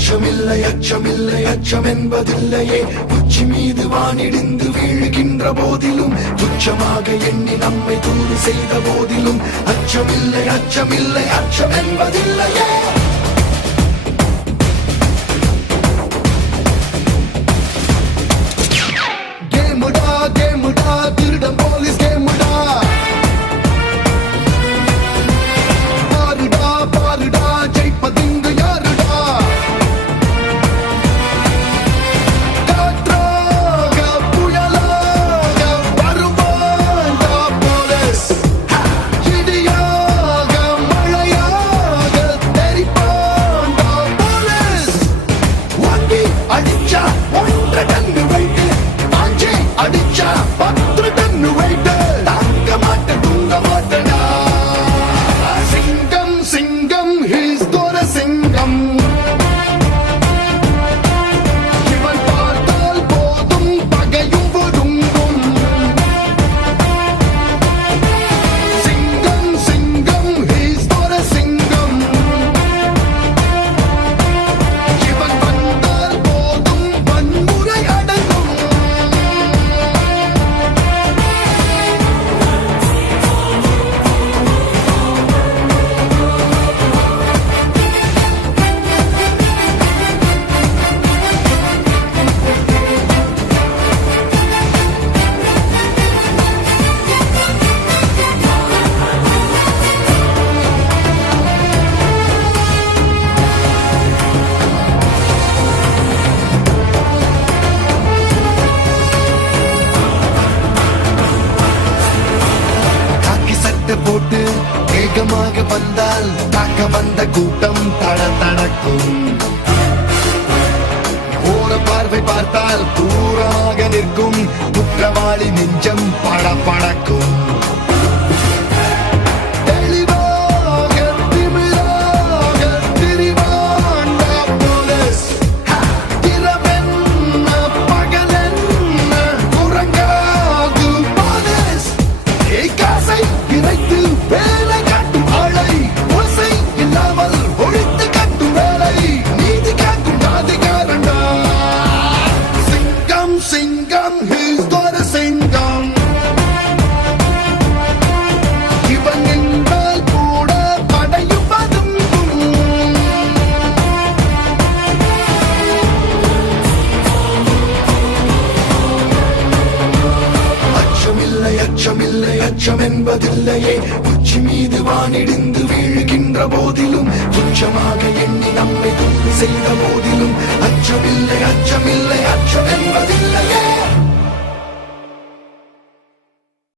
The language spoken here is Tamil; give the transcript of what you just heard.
அச்சமில்லை அச்சமில்லை அச்சம் என்பதில்லையே உச்சி மீது வானிடிந்து வீழுகின்ற போதிலும் துச்சமாக எண்ணி நம்மை தூது செய்த போதிலும் அச்சமில்லை அச்சமில்லை அச்சம் என்பதில்லையே. கேமுடா கேமுடா திருடம் போலீஸ் கேமுடா, பாருடா பாருடா ஜெயிப்பதிங்கு யாருடா. காற்றாக புயலாக வருவான்டா போலீஸ், இடியாக மழையாக தெரிப்பான்டா போலீஸ். வாங்கி அடிச்சா 1 டன்னு வெயிட்டு, ஆஞ்சி அடிச்சா 10 டன்னு வெயிட்டு. தாங்க மாட்ட தூங்க மாட்டடா. சிங்கம் சிங்கம் ஹிஸ் தோர சிங்கம், இவன் பார்த்தால் போதும் பகையும் ஒடுங்கும். சிங்கம் சிங்கம் ஹிஸ் தோர சிங்கம், இவன் வந்தால் போதும் வன்முறை அடங்கும். காக்கி சட்டை போட்டு வேகமாக வந்தால் தாக்க வந்த கூட்டம் தடதடக்கும். ஓர பார்வை பார்த்தால் தூரமாக நிற்கும் குற்றவாளி நெஞ்சம் படபடக்கும். தெளிவாக திமிராக திரிவான்டா போலீஸ், இரவென்ன பகலென்ன உறங்காது போலீஸ். காசை இறைத்து வேலை காட்டும் ஆளை, ஓசை இல்லாமல் ஒழித்து காட்டும் வேலை, நீதி காக்கும் அதிகாரண்டா. சிங்கம் சிங்கம் ஹிஸ் தோர சிங்கம், இவன் என்றால் கூட படையும் பதுங்கும். அச்சமில்லை அச்சமில்லை அச்சம் என்பதில்லையே உச்சி மீது வானிடிந்து வீழுகின்ற போதிலும் துச்சமாக எண்ணி நம்மை துன்பு செய்த போதிலும் அச்சமில்லை அச்சமில்லை அச்சம் என்பதில்லையே.